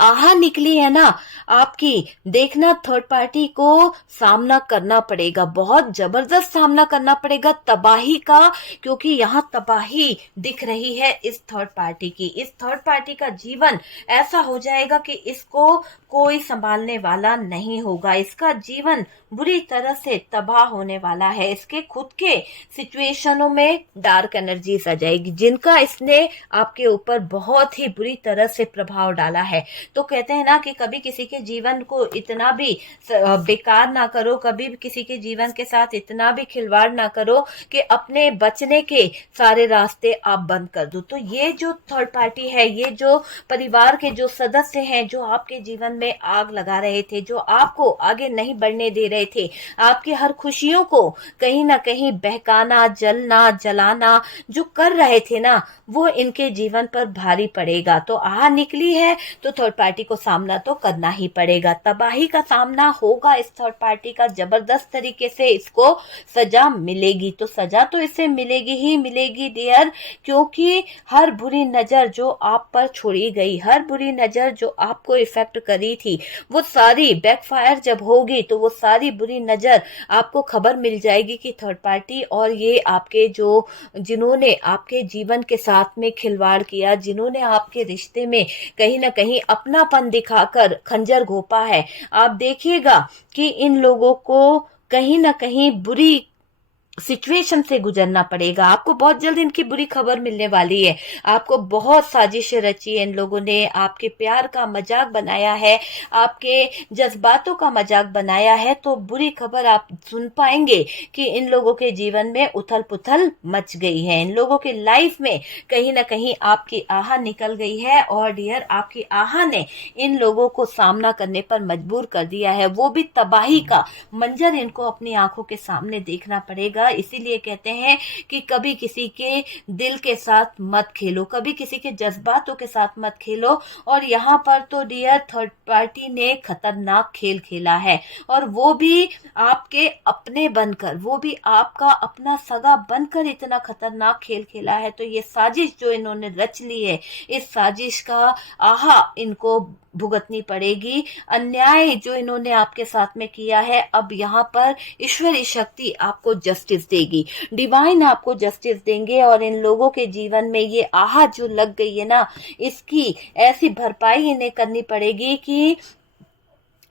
आहा निकली है ना आपकी, देखना थर्ड पार्टी को सामना करना पड़ेगा, बहुत जबरदस्त सामना करना पड़ेगा तबाही का, क्योंकि यहाँ तबाही दिख रही है इस थर्ड पार्टी की। इस थर्ड पार्टी का जीवन ऐसा हो जाएगा कि इसको कोई संभालने वाला नहीं होगा। इसका जीवन बुरी तरह से तबाह होने वाला है। इसके खुद के सिचुएशनों में डार्क एनर्जीज आ जाएगी, जिनका इसने आपके ऊपर बहुत ही बुरी तरह से प्रभाव डाला है। तो कहते हैं ना कि कभी किसी के जीवन को इतना भी बेकार ना करो, कभी भी किसी के जीवन के साथ इतना भी खिलवाड़ ना करो कि अपने बचने के सारे रास्ते आप बंद कर दो। तो ये जो थर्ड पार्टी है, ये जो परिवार के जो सदस्य हैं, जो आपके जीवन में आग लगा रहे थे, जो आपको आगे नहीं बढ़ने दे रहे थे, आपकी हर खुशियों को कहीं ना कहीं बहकाना, जलना, जलाना जो कर रहे थे ना, वो इनके जीवन पर भारी पड़ेगा। तो आह निकली है तो थर्ड पार्टी को सामना तो करना ही पड़ेगा। तबाही का सामना होगा इस थर्ड पार्टी का, जबरदस्त तरीके से इसको सजा मिलेगी। तो सजा तो इसे मिलेगी ही मिलेगी डियर, क्योंकि हर बुरी नजर जो आप पर छोड़ी गई, हर बुरी नजर जो आपको इफेक्ट करी थी, वो सारी बैकफायर जब होगी तो वो सारी बुरी नजर आपको खबर मिल जाएगी कि थर्ड पार्टी और ये आपके जो, जिन्होंने आपके जीवन के साथ में खिलवाड़ किया, जिन्होंने आपके रिश्ते में कहीं ना कहीं अपनापन दिखाकर खंजर घोंपा है, आप देखिएगा कि इन लोगों को कहीं ना कहीं बुरी सिचुएशन से गुजरना पड़ेगा। आपको बहुत जल्द इनकी बुरी खबर मिलने वाली है। आपको बहुत साजिशें रची है इन लोगों ने, आपके प्यार का मजाक बनाया है, आपके जज्बातों का मजाक बनाया है। तो बुरी खबर आप सुन पाएंगे कि इन लोगों के जीवन में उथल पुथल मच गई है, इन लोगों के लाइफ में कहीं ना कहीं आपकी आहा निकल गई है। और डियर, आपकी आहा ने इन लोगों को सामना करने पर मजबूर कर दिया है। वो भी तबाही का मंजर इनको अपनी आंखों के सामने देखना पड़ेगा। इसीलिए कहते हैं कि कभी किसी के दिल के साथ मत खेलो, कभी किसी के जज्बातों के साथ मत खेलो। और यहाँ पर तो डियर थर्ड पार्टी ने खतरनाक खेल खेला है, और वो भी आपके अपने बनकर, वो भी आपका अपना सगा बनकर इतना खतरनाक खेल खेला है। तो ये साजिश जो इन्होंने रच ली है, इस साजिश का आहा इनको भुगतनी पड़ेगी। अन्याय जो इन्होंने आपके साथ में किया है, अब यहाँ पर ईश्वरी शक्ति आपको जस्टिस देगी, डिवाइन आपको जस्टिस देंगे। और इन लोगों के जीवन में ये आहा जो लग गई है ना, इसकी ऐसी भरपाई इन्हें करनी पड़ेगी कि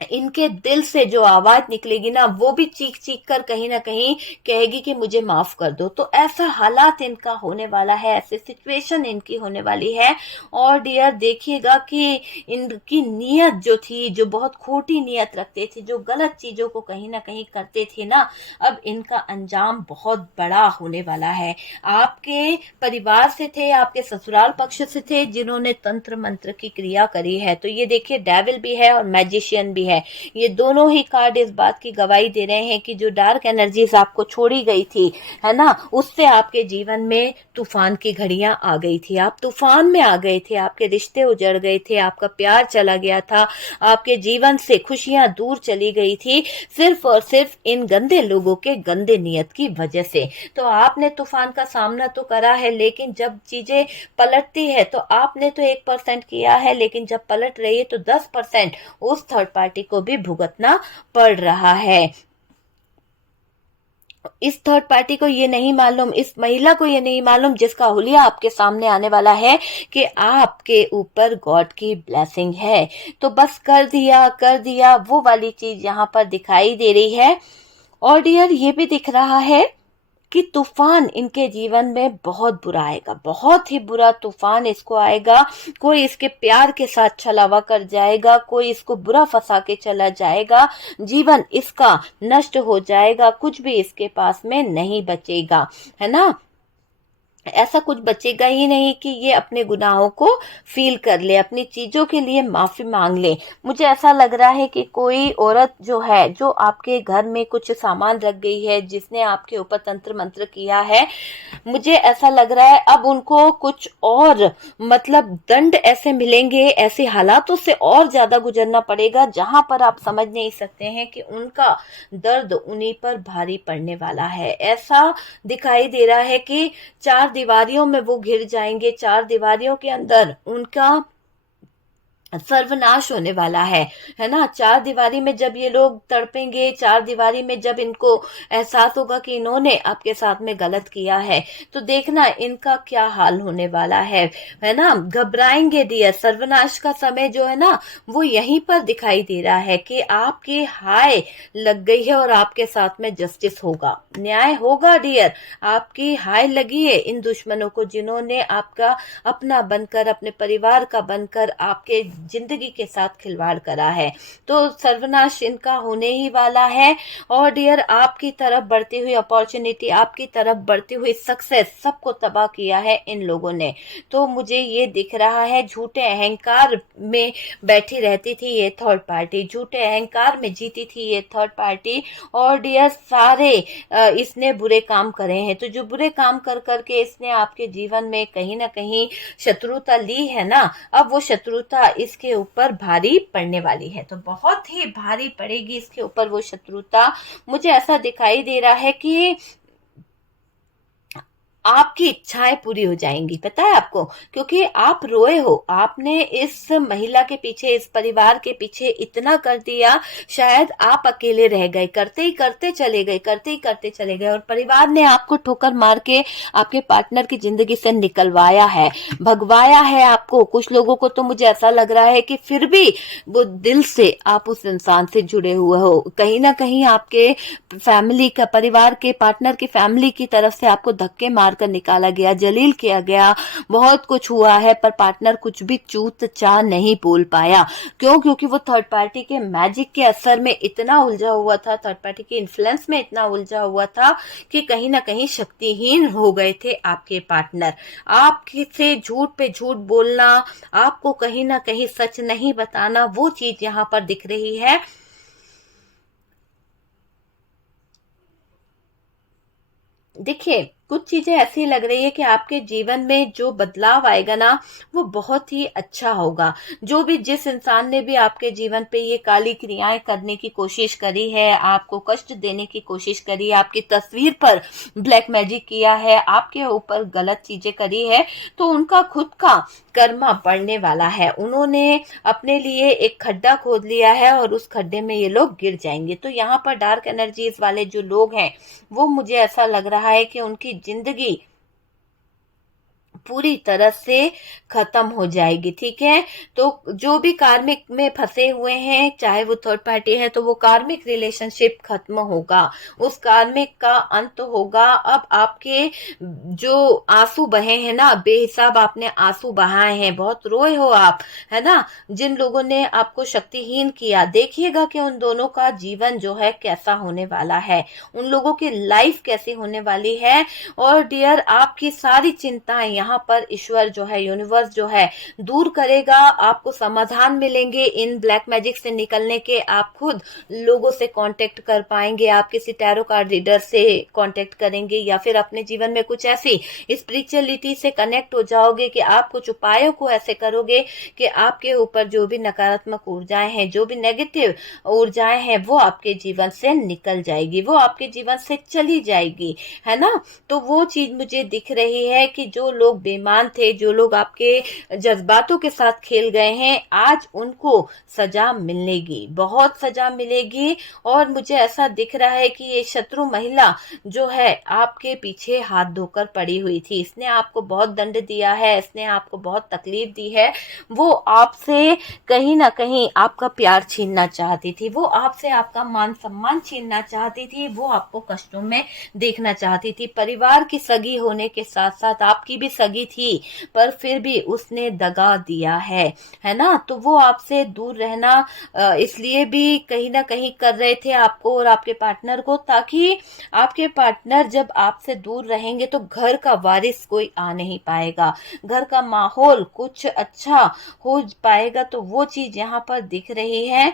इनके दिल से जो आवाज निकलेगी ना, वो भी चीख चीख कर कहीं ना कहीं कहेगी कि मुझे माफ कर दो। तो ऐसा हालात इनका होने वाला है, ऐसी सिचुएशन इनकी होने वाली है। और डियर देखिएगा कि इनकी नीयत जो थी, जो बहुत खोटी नीयत रखते थे, जो गलत चीजों को कहीं ना कहीं करते थे ना, अब इनका अंजाम बहुत बड़ा होने वाला है। आपके परिवार से थे, आपके ससुराल पक्ष से थे, जिन्होंने तंत्र मंत्र की क्रिया करी है। तो ये देखिए, डेविल भी है और मैजिशियन भी है। है। ये दोनों ही कार्ड इस बात की गवाही दे रहे हैं कि जो डार्क एनर्जीज आपको छोड़ी गई थी, है ना, उससे आपके जीवन में तूफान की घड़ियां आ गई थी। आप तूफान में आ गए थे, आपके रिश्ते उजड़ गए थे, आपका प्यार चला गया था, आपके जीवन से खुशियां दूर चली गई थी, सिर्फ और सिर्फ इन गंदे लोगों के गंदे नियत की वजह से। तो आपने तूफान का सामना तो करा है, लेकिन जब चीजें पलटती है तो आपने तो 1% किया है, लेकिन जब पलट रही है तो 10% उस थर्ड पार्टी को भी भुगतना पड़ रहा है। इस थर्ड पार्टी को ये नहीं मालूम, इस महिला को ये नहीं मालूम जिसका हुलिया आपके सामने आने वाला है, कि आपके ऊपर गॉड की ब्लेसिंग है। तो बस कर दिया वो वाली चीज यहाँ पर दिखाई दे रही है। और डियर ये भी दिख रहा है कि तूफान इनके जीवन में बहुत बुरा आएगा, बहुत ही बुरा तूफान इसको आएगा। कोई इसके प्यार के साथ छलावा कर जाएगा, कोई इसको बुरा फंसा के चला जाएगा, जीवन इसका नष्ट हो जाएगा, कुछ भी इसके पास में नहीं बचेगा, है ना। ऐसा कुछ बचेगा ही नहीं कि ये अपने गुनाहों को फील कर ले, अपनी चीजों के लिए माफी मांग ले। मुझे ऐसा लग रहा है कि कोई औरत जो है, जो आपके घर में कुछ सामान रख गई है, जिसने आपके ऊपर तंत्र मंत्र किया है, मुझे ऐसा लग रहा है अब उनको कुछ और मतलब दंड ऐसे मिलेंगे, ऐसे हालातों से और ज्यादा गुजरना पड़ेगा जहां पर आप समझ नहीं सकते हैं कि उनका दर्द उन्हीं पर भारी पड़ने वाला है। ऐसा दिखाई दे रहा है कि चार दीवारियों में वो घिर जाएंगे, चार दीवारियों के अंदर उनका सर्वनाश होने वाला है ना। चार दीवारी में जब ये लोग तड़पेंगे, चार दीवारी में जब इनको एहसास होगा कि इन्होंने आपके साथ में गलत किया है, तो देखना इनका क्या हाल होने वाला है ना। घबराएंगे डियर। सर्वनाश का समय जो है ना वो यहीं पर दिखाई दे रहा है कि आपकी हाय लग गई है और आपके साथ में जस्टिस होगा, न्याय होगा डियर। आपकी हाय लगी है इन दुश्मनों को, जिन्होंने आपका अपना बनकर, अपने परिवार का बनकर आपके जिंदगी के साथ खिलवाड़ करा है। तो सर्वनाश इनका होने ही वाला है। और डियर आपकी तरफ बढ़ती हुई अपॉर्चुनिटी, आपकी तरफ बढ़ती हुई सक्सेस, सबको तबाह किया है इन लोगों ने। तो मुझे ये दिख रहा है झूठे अहंकार में बैठी रहती थी ये थर्ड पार्टी, झूठे अहंकार में जीती थी ये थर्ड पार्टी। और डियर सारे इसने बुरे काम करे हैं। तो जो बुरे काम कर करके इसने आपके जीवन में कहीं ना कहीं शत्रुता ली है ना, अब वो शत्रुता इसके ऊपर भारी पड़ने वाली है। तो बहुत ही भारी पड़ेगी इसके ऊपर वो शत्रुता। मुझे ऐसा दिखाई दे रहा है कि आपकी इच्छाएं पूरी हो जाएंगी, पता है आपको, क्योंकि आप रोए हो। आपने इस महिला के पीछे, इस परिवार के पीछे इतना कर दिया, शायद आप अकेले रह गए, करते ही करते चले गए, करते ही करते चले गए, और परिवार ने आपको ठोकर मार के आपके पार्टनर की जिंदगी से निकलवाया है, भगवाया है आपको। कुछ लोगों को तो मुझे ऐसा लग रहा है कि फिर भी वो दिल से आप उस इंसान से जुड़े हुए हो। कहीं ना कहीं आपके फैमिली का, परिवार के, पार्टनर की फैमिली की तरफ से आपको धक्के मार कर निकाला गया, जलील किया गया, बहुत कुछ हुआ है, पर पार्टनर कुछ भी चूत चा नहीं बोल पाया। क्यों? क्योंकि वो थर्ड पार्टी के मैजिक के असर में इतना उलझा हुआ था, थर्ड पार्टी के इन्फ्लुएंस में इतना उलझा हुआ था कि कहीं ना कहीं शक्तिहीन हो गए थे आपके पार्टनर। आपसे झूठ पे झूठ बोलना, आपको कहीं ना कहीं सच नहीं बताना, वो चीज यहाँ पर दिख रही है। देखिए कुछ चीजें ऐसी लग रही है कि आपके जीवन में जो बदलाव आएगा ना वो बहुत ही अच्छा होगा। जो भी, जिस इंसान ने भी आपके जीवन पे ये काली क्रियाएं करने की कोशिश करी है, आपको कष्ट देने की कोशिश करी है, आपकी तस्वीर पर ब्लैक मैजिक किया है, आपके ऊपर गलत चीजें करी है, तो उनका खुद का कर्मा पड़ने वाला है। उन्होंने अपने लिए एक खड्डा खोद लिया है और उस खड्डे में ये लोग गिर जाएंगे। तो यहाँ पर डार्क एनर्जीज वाले जो लोग हैं वो, मुझे ऐसा लग रहा है कि उनकी जिंदगी पूरी तरह से खत्म हो जाएगी, ठीक है। तो जो भी कार्मिक में फंसे हुए हैं, चाहे वो थर्ड पार्टी है, तो वो कार्मिक रिलेशनशिप खत्म होगा, उस कार्मिक का अंत होगा। अब आपके जो आंसू बहे हैं ना, बेहिसाब आपने आंसू बहाए हैं, बहुत रोए हो आप, है ना, जिन लोगों ने आपको शक्तिहीन किया, देखिएगा कि उन दोनों का जीवन जो है कैसा होने वाला है, उन लोगों की लाइफ कैसी होने वाली है। और डियर आपकी सारी चिंताएं यहाँ यहाँ पर ईश्वर जो है, यूनिवर्स जो है दूर करेगा, आपको समाधान मिलेंगे इन ब्लैक मैजिक से निकलने के। आप खुद लोगों से कांटेक्ट कर पाएंगे, आप किसी टैरो कार्ड रीडर से कांटेक्ट करेंगे या फिर अपने जीवन में कुछ ऐसी स्पिरिचुअलिटी से कनेक्ट हो जाओगे कि आप कुछ उपायों को ऐसे करोगे कि आपके ऊपर जो भी नकारात्मक ऊर्जाएं हैं, जो भी नेगेटिव ऊर्जाएं हैं, वो आपके जीवन से निकल जाएगी, वो आपके जीवन से चली जाएगी, है ना। तो वो चीज मुझे दिख रही है कि जो लोग बेईमान थे, जो लोग आपके जज्बातों के साथ खेल गए हैं, आज उनको सजा मिलेगी, बहुत सजा मिलेगी। और मुझे ऐसा दिख रहा है कि ये शत्रु महिला जो है आपके पीछे हाथ धोकर पड़ी हुई थी, इसने आपको बहुत दंड दिया है, इसने आपको बहुत तकलीफ दी है। वो आपसे कहीं ना कहीं आपका प्यार छीनना चाहती थी, वो आपसे आपका मान सम्मान छीनना चाहती थी, वो आपको कष्टों में देखना चाहती थी। परिवार की सगी होने के साथ साथ आपकी भी सगी थी, पर फिर भी उसने दगा दिया है ना। तो वो आपसे दूर रहना इसलिए भी कहीं ना कहीं कर रहे थे आपको और आपके पार्टनर को, ताकि आपके पार्टनर जब आपसे दूर रहेंगे तो घर का वारिस कोई आ नहीं पाएगा, घर का माहौल कुछ अच्छा हो पाएगा। तो वो चीज यहाँ पर दिख रही है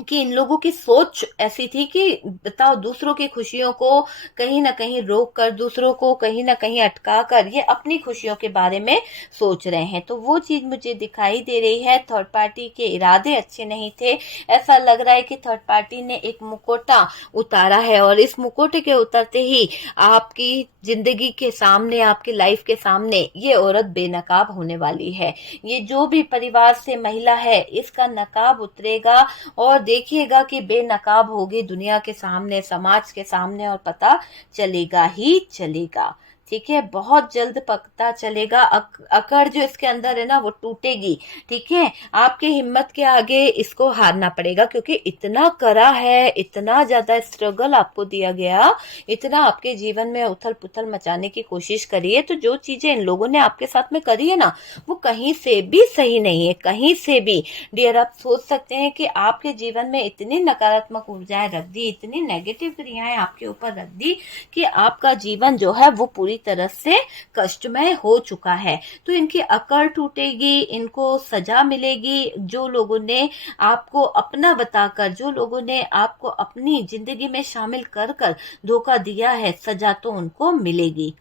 कि इन लोगों की सोच ऐसी थी कि बताओ, दूसरों की खुशियों को कहीं ना कहीं रोक कर, दूसरों को कहीं ना कहीं अटका कर ये अपनी खुशियों के बारे में सोच रहे हैं। तो वो चीज मुझे दिखाई दे रही है। थर्ड पार्टी के इरादे अच्छे नहीं थे। ऐसा लग रहा है कि थर्ड पार्टी ने एक मुखौटा उतारा है और इस मुखौटे के उतरते ही आपकी जिंदगी के सामने, आपकी लाइफ के सामने ये औरत बेनकाब होने वाली है। ये जो भी परिवार से महिला है, इसका नकाब उतरेगा और देखिएगा कि बेनकाब होगी दुनिया के सामने, समाज के सामने, और पता चलेगा ही चलेगा। ठीक है, बहुत जल्द पता चलेगा। अकड़ जो इसके अंदर है ना, वो टूटेगी। ठीक है, आपके हिम्मत के आगे इसको हारना पड़ेगा, क्योंकि इतना करा है, इतना ज्यादा स्ट्रगल आपको दिया गया, इतना आपके जीवन में उथल पुथल मचाने की कोशिश करी है। तो जो चीजें इन लोगों ने आपके साथ में करी है ना, वो कहीं से भी सही नहीं है, कहीं से भी। डियर, आप सोच सकते हैं कि आपके जीवन में इतनी नकारात्मक ऊर्जाएं रख दी, इतनी नेगेटिव क्रियाएं आपके ऊपर रख दी कि आपका जीवन जो है वो पूरी तरह से कष्टमय हो चुका है। तो इनकी अकड़ टूटेगी, इनको सजा मिलेगी। जो लोगों ने आपको अपना बताकर, जो लोगों ने आपको अपनी जिंदगी में शामिल कर कर धोखा दिया है, सजा तो उनको मिलेगी।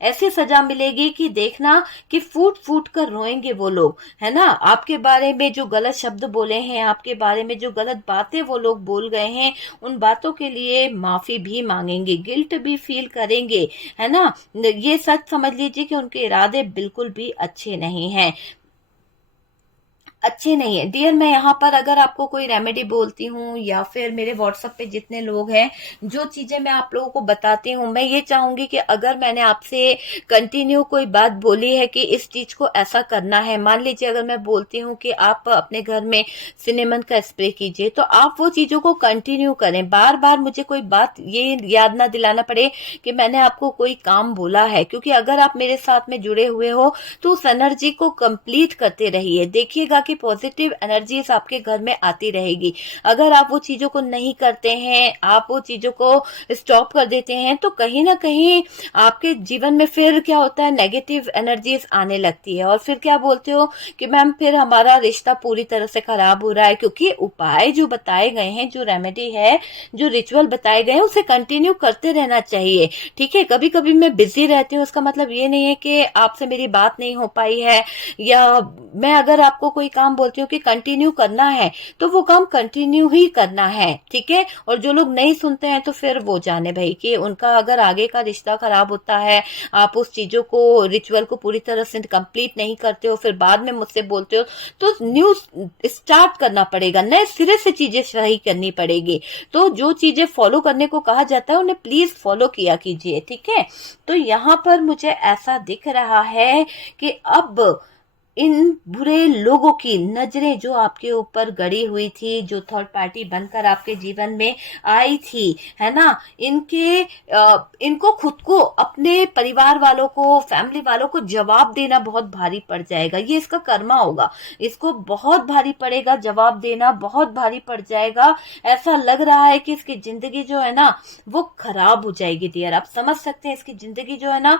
ऐसी सजा मिलेगी कि देखना कि फूट फूट कर रोएंगे वो लोग, है ना। आपके बारे में जो गलत शब्द बोले हैं, आपके बारे में जो गलत बातें वो लोग बोल गए हैं, उन बातों के लिए माफी भी मांगेंगे, गिल्ट भी फील करेंगे, है ना। ये सच समझ लीजिए कि उनके इरादे बिल्कुल भी अच्छे नहीं हैं, अच्छे नहीं है। डियर, मैं यहाँ पर अगर आपको कोई रेमेडी बोलती हूँ या फिर मेरे व्हाट्सएप पे जितने लोग हैं, जो चीजें मैं आप लोगों को बताती हूँ, मैं ये चाहूंगी कि अगर मैंने आपसे कंटिन्यू कोई बात बोली है कि इस चीज को ऐसा करना है, मान लीजिए अगर मैं बोलती हूँ कि आप अपने घर में सिनेमन का स्प्रे कीजिए, तो आप वो चीजों को कंटिन्यू करें। बार बार मुझे कोई बात ये याद ना दिलाना पड़े कि मैंने आपको कोई काम बोला है, क्योंकि अगर आप मेरे साथ में जुड़े हुए हो तो उस एनर्जी को कंप्लीट करते रहिए। देखिएगा कि पॉजिटिव एनर्जीज आपके घर में आती रहेगी। अगर आप वो चीजों को नहीं करते हैं, आप वो चीजों को स्टॉप कर देते हैं, तो कहीं ना कहीं आपके जीवन में फिर क्या होता है, नेगेटिव एनर्जीज आने लगती है। और फिर क्या बोलते हो कि मैम फिर हमारा रिश्ता पूरी तरह से खराब हो रहा है। क्योंकि उपाय जो बताए गए हैं, जो रेमेडी है, जो रिचुअल बताए गए हैं, उसे कंटिन्यू करते रहना चाहिए। ठीक है, कभी कभी मैं बिजी रहती हूँ, उसका मतलब ये नहीं है कि आपसे मेरी बात नहीं हो पाई है, या मैं अगर आपको कोई काम बोलती हूँ कि कंटिन्यू करना है, तो वो काम कंटिन्यू ही करना है। ठीक है, और जो लोग नहीं सुनते हैं तो फिर वो जाने भाई कि उनका अगर आगे का रिश्ता खराब होता है, आप उस चीजों को, रिचुअल को पूरी तरह से कंप्लीट नहीं करते हो, फिर बाद में मुझसे बोलते हो, तो न्यू स्टार्ट करना पड़ेगा, नए सिरे से चीजें सही करनी पड़ेगी। तो जो चीजें फॉलो करने को कहा जाता है, उन्हें प्लीज फॉलो किया कीजिए। ठीक है, तो यहाँ पर मुझे ऐसा दिख रहा है कि अब इन बुरे लोगों की नजरें जो आपके ऊपर गड़ी हुई थी, जो थर्ड पार्टी बनकर आपके जीवन में आई थी, है ना, इनको खुद को, अपने परिवार वालों को, फैमिली वालों को जवाब देना बहुत भारी पड़ जाएगा। ये इसका कर्मा होगा, इसको बहुत भारी पड़ेगा, जवाब देना बहुत भारी पड़ जाएगा। ऐसा लग रहा है कि इसकी जिंदगी जो है ना, वो खराब हो जाएगी। डियर, आप समझ सकते हैं, इसकी जिंदगी जो है ना,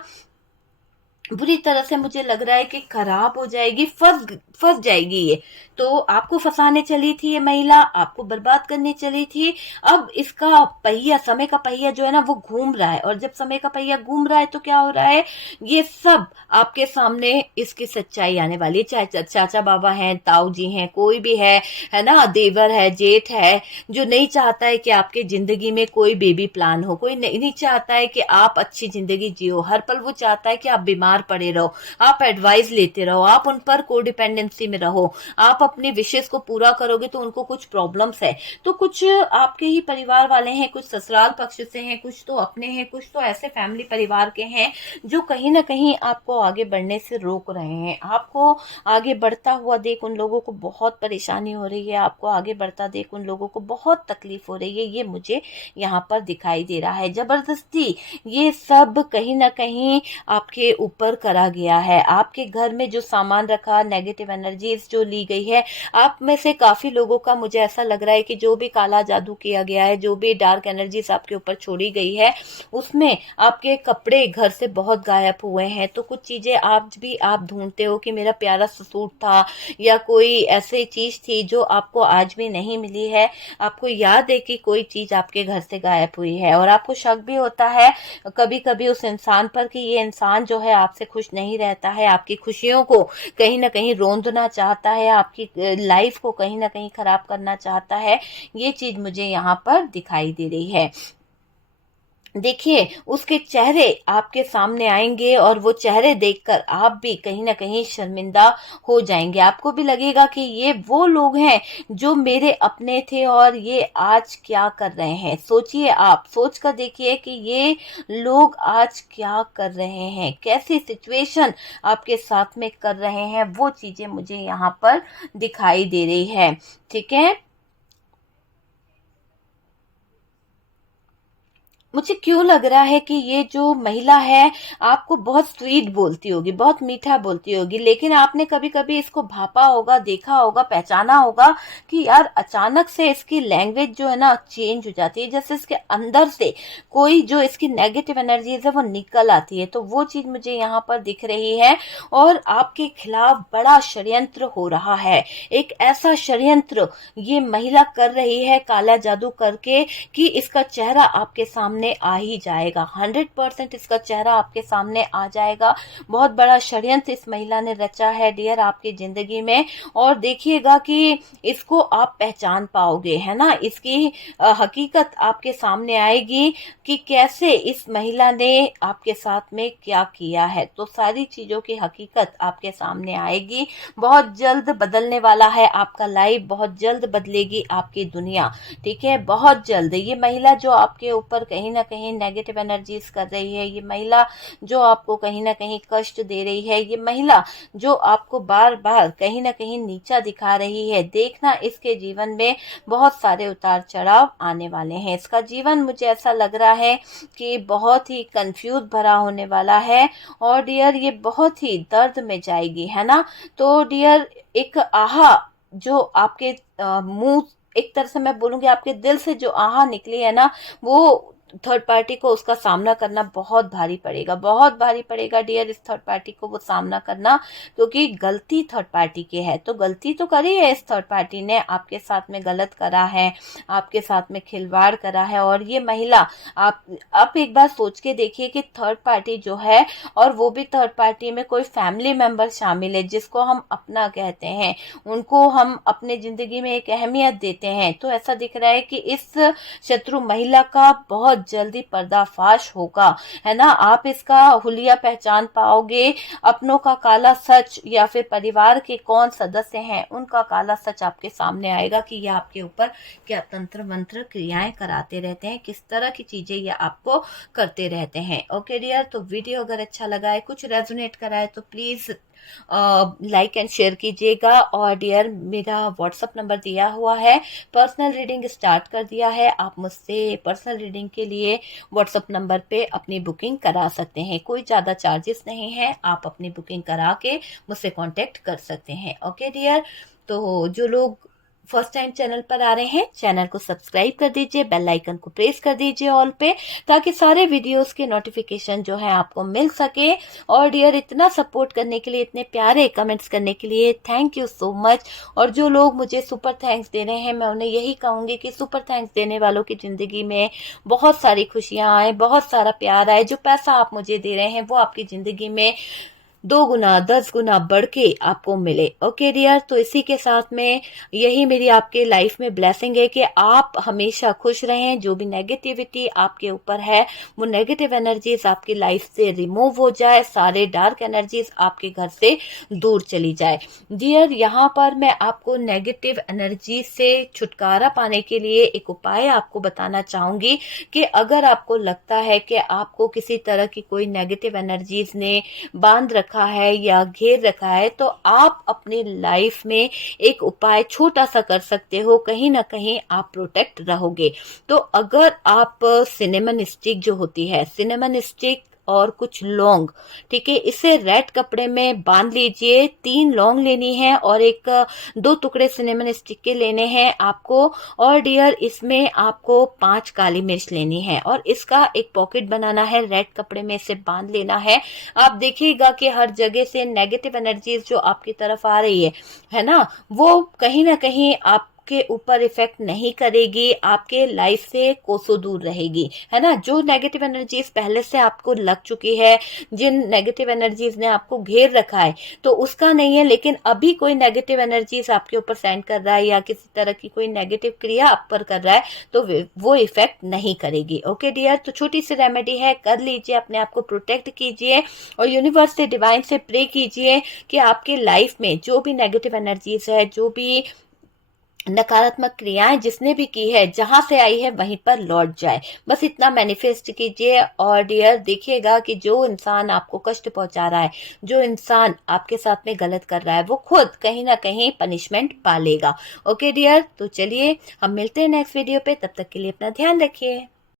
बुरी तरह से मुझे लग रहा है कि खराब हो जाएगी, फंस फंस जाएगी ये। तो आपको फंसाने चली थी ये महिला, आपको बर्बाद करने चली थी। अब इसका पहिया, समय का पहिया जो है ना वो घूम रहा है, और जब समय का पहिया घूम रहा है तो क्या हो रहा है, ये सब आपके सामने इसकी सच्चाई आने वाली है। चाहे चाचा बाबा हैं, ताऊ जी हैं, कोई भी है ना, देवर है, जेठ है, जो नहीं चाहता है कि आपके जिंदगी में कोई बेबी प्लान हो, कोई नहीं चाहता है कि आप अच्छी जिंदगी जियो। हर पल वो चाहता है कि आप बीमार पड़े रहो, आप एडवाइस लेते रहो, आप उन पर कोडिपेंडेंसी में रहो। आप अपनी विशेष को पूरा करोगे तो उनको कुछ प्रॉब्लम्स है, तो कुछ आपके ही परिवार वाले हैं, कुछ ससुराल पक्ष से हैं, कुछ तो अपने हैं, कुछ तो ऐसे फैमिली परिवार के हैं जो कहीं ना कहीं आपको आगे बढ़ने से रोक रहे हैं। आपको आगे बढ़ता हुआ देख उन लोगों को बहुत परेशानी हो रही है, आपको आगे बढ़ता देख उन लोगों को बहुत तकलीफ हो रही है, ये मुझे यहाँ पर दिखाई दे रहा है। जबरदस्ती ये सब कहीं ना कहीं आपके ऊपर करा गया है। आपके घर में जो सामान रखा, नेगेटिव एनर्जीज जो ली गई है, आप में से काफी लोगों का मुझे ऐसा लग रहा है कि जो भी काला जादू किया गया है, जो भी डार्क एनर्जीज आपके ऊपर छोड़ी गई है, उसमें आपके कपड़े घर से बहुत गायब हुए हैं। तो कुछ चीजें आज भी आप ढूंढते हो कि मेरा प्यारा सा सूट था, या कोई ऐसी चीज थी जो आपको आज भी नहीं मिली है। आपको याद है कि कोई चीज आपके घर से गायब हुई है, और आपको शक भी होता है कभी कभी उस इंसान पर कि ये इंसान जो है आपसे खुश नहीं रहता है, आपकी खुशियों को कहीं ना कहीं रोंदना चाहता है, आपकी लाइफ को कहीं ना कहीं खराब करना चाहता है। ये चीज मुझे यहाँ पर दिखाई दे रही है। देखिए, उसके चेहरे आपके सामने आएंगे, और वो चेहरे देखकर आप भी कहीं ना कहीं शर्मिंदा हो जाएंगे। आपको भी लगेगा कि ये वो लोग हैं जो मेरे अपने थे, और ये आज क्या कर रहे हैं। सोचिए, आप सोच कर देखिए कि ये लोग आज क्या कर रहे हैं, कैसी सिचुएशन आपके साथ में कर रहे हैं, वो चीजें मुझे यहाँ पर दिखाई दे रही है। ठीक है, मुझे क्यों लग रहा है कि ये जो महिला है आपको बहुत स्वीट बोलती होगी, बहुत मीठा बोलती होगी, लेकिन आपने कभी कभी इसको भापा होगा, देखा होगा, पहचाना होगा कि यार अचानक से इसकी लैंग्वेज जो है ना चेंज हो जाती है, जैसे इसके अंदर से कोई जो इसकी नेगेटिव एनर्जीज है वो निकल आती है। तो वो चीज मुझे यहाँ पर दिख रही है, और आपके खिलाफ बड़ा षड्यंत्र हो रहा है। एक ऐसा षड्यंत्र ये महिला कर रही है काला जादू करके, कि इसका चेहरा आपके सामने आ ही जाएगा। 100% इसका चेहरा आपके सामने आ जाएगा। बहुत बड़ा षड्यंत्र इस महिला ने रचा है डियर आपकी जिंदगी में, और देखिएगा कि इसको आप पहचान पाओगे, है ना। इसकी हकीकत आपके सामने आएगी कि कैसे इस महिला ने आपके साथ में क्या किया है। तो सारी चीजों की हकीकत आपके सामने आएगी। बहुत जल्द बदलने वाला है आपका लाइफ, बहुत जल्द बदलेगी आपकी दुनिया। ठीक है, बहुत जल्द। ये महिला जो आपके ऊपर कहीं ना कहीं नेगेटिव एनर्जीज कर रही है, ये महिला जो आपको कहीं ना कहीं कष्ट दे रही है, ये महिला जो आपको बार बार कहीं ना कहीं नीचा दिखा रही है, देखना इसके जीवन में बहुत सारे उतार चढ़ाव आने वाले हैं। इसका जीवन मुझे ऐसा लग रहा है कि बहुत ही कंफ्यूज भरा होने वाला है, और डियर ये बहुत ही दर्द में जाएगी, है ना। तो डियर एक आहा जो आपके मुंह, एक तरह से मैं बोलूंगी आपके दिल से जो आहा निकली है ना, वो थर्ड पार्टी को उसका सामना करना बहुत भारी पड़ेगा, बहुत भारी पड़ेगा डियर इस थर्ड पार्टी को वो सामना करना। क्योंकि गलती थर्ड पार्टी की है, तो गलती तो करी है इस थर्ड पार्टी ने, आपके साथ में गलत करा है, आपके साथ में खिलवाड़ करा है। और ये महिला, आप एक बार सोच के देखिए कि थर्ड पार्टी जो है, और वो भी थर्ड पार्टी में कोई फैमिली मेंबर शामिल है जिसको हम अपना कहते हैं, उनको हम अपने जिंदगी में एक अहमियत देते हैं। तो ऐसा दिख रहा है कि इस शत्रु महिला का बहुत जल्दी पर्दाफाश होगा, है ना। आप इसका हुलिया पहचान पाओगे, अपनों का काला सच, या फिर परिवार के कौन सदस्य हैं उनका काला सच आपके सामने आएगा कि ये आपके ऊपर क्या तंत्र मंत्र क्रियाएं कराते रहते हैं, किस तरह की चीजें ये आपको करते रहते हैं। ओके डियर, तो वीडियो अगर अच्छा लगा है, कुछ रेजोनेट करा है, तो प्लीज लाइक एंड शेयर कीजिएगा। और डियर मेरा व्हाट्सअप नंबर दिया हुआ है, पर्सनल रीडिंग स्टार्ट कर दिया है। आप मुझसे पर्सनल रीडिंग के लिए व्हाट्सअप नंबर पे अपनी बुकिंग करा सकते हैं, कोई ज़्यादा चार्जेस नहीं है, आप अपनी बुकिंग करा के मुझसे कांटेक्ट कर सकते हैं। ओके डियर, तो जो लोग फर्स्ट टाइम चैनल पर आ रहे हैं, चैनल को सब्सक्राइब कर दीजिए, बेल आइकन को प्रेस कर दीजिए ऑल पे, ताकि सारे वीडियोस के नोटिफिकेशन जो है आपको मिल सके। और डियर, इतना सपोर्ट करने के लिए, इतने प्यारे कमेंट्स करने के लिए थैंक यू सो मच। और जो लोग मुझे सुपर थैंक्स दे रहे हैं, मैं उन्हें यही कहूंगी कि सुपर थैंक्स देने वालों की जिंदगी में बहुत सारी खुशियां आए, बहुत सारा प्यार आए। जो पैसा आप मुझे दे रहे हैं वो आपकी जिंदगी में 2 गुना 10 गुना बढ़ के आपको मिले। ओके डियर, तो इसी के साथ में यही मेरी आपके लाइफ में ब्लेसिंग है कि आप हमेशा खुश रहें। जो भी नेगेटिविटी आपके ऊपर है, वो नेगेटिव एनर्जीज आपकी लाइफ से रिमूव हो जाए, सारे डार्क एनर्जीज आपके घर से दूर चली जाए। डियर, यहाँ पर मैं आपको नेगेटिव एनर्जी से छुटकारा पाने के लिए एक उपाय आपको बताना चाहूंगी कि अगर आपको लगता है कि आपको किसी तरह की कोई नेगेटिव एनर्जीज ने बांध रखा है या घेर रखा है, तो आप अपनी लाइफ में एक उपाय छोटा सा कर सकते हो, कहीं ना कहीं आप प्रोटेक्ट रहोगे। तो अगर आप सिनेमन स्टिक जो होती है, सिनेमन स्टिक और कुछ लौंग, ठीक है, इसे रेड कपड़े में बांध लीजिए। 3 लौंग लेनी है और 2 टुकड़े सिनेमन स्टिक के लेने हैं आपको। और डियर, इसमें आपको 5 काली मिर्च लेनी है और इसका एक पॉकेट बनाना है, रेड कपड़े में इसे बांध लेना है। आप देखिएगा कि हर जगह से नेगेटिव एनर्जीज जो आपकी तरफ आ रही है ना, वो कहीं ना कहीं आप के ऊपर इफेक्ट नहीं करेगी, आपके लाइफ से कोसों दूर रहेगी, है ना। जो नेगेटिव एनर्जीज पहले से आपको लग चुकी है, जिन नेगेटिव एनर्जीज ने आपको घेर रखा है, तो उसका नहीं है, लेकिन अभी कोई नेगेटिव एनर्जीज आपके ऊपर सेंड कर रहा है या किसी तरह की कोई नेगेटिव क्रिया आप पर कर रहा है, तो वो इफेक्ट नहीं करेगी। ओके डियर, तो छोटी सी रेमेडी है, कर लीजिए, अपने आप को प्रोटेक्ट कीजिए और यूनिवर्स से, डिवाइन से प्रे कीजिए कि आपके लाइफ में जो भी नेगेटिव एनर्जीज है, जो भी नकारात्मक क्रियाएं जिसने भी की है, जहां से आई है वहीं पर लौट जाए। बस इतना मैनिफेस्ट कीजिए। और डियर, देखिएगा कि जो इंसान आपको कष्ट पहुंचा रहा है, जो इंसान आपके साथ में गलत कर रहा है, वो खुद कहीं ना कहीं पनिशमेंट पालेगा। ओके डियर, तो चलिए हम मिलते हैं नेक्स्ट वीडियो पे, तब तक के लिए अपना ध्यान रखिए।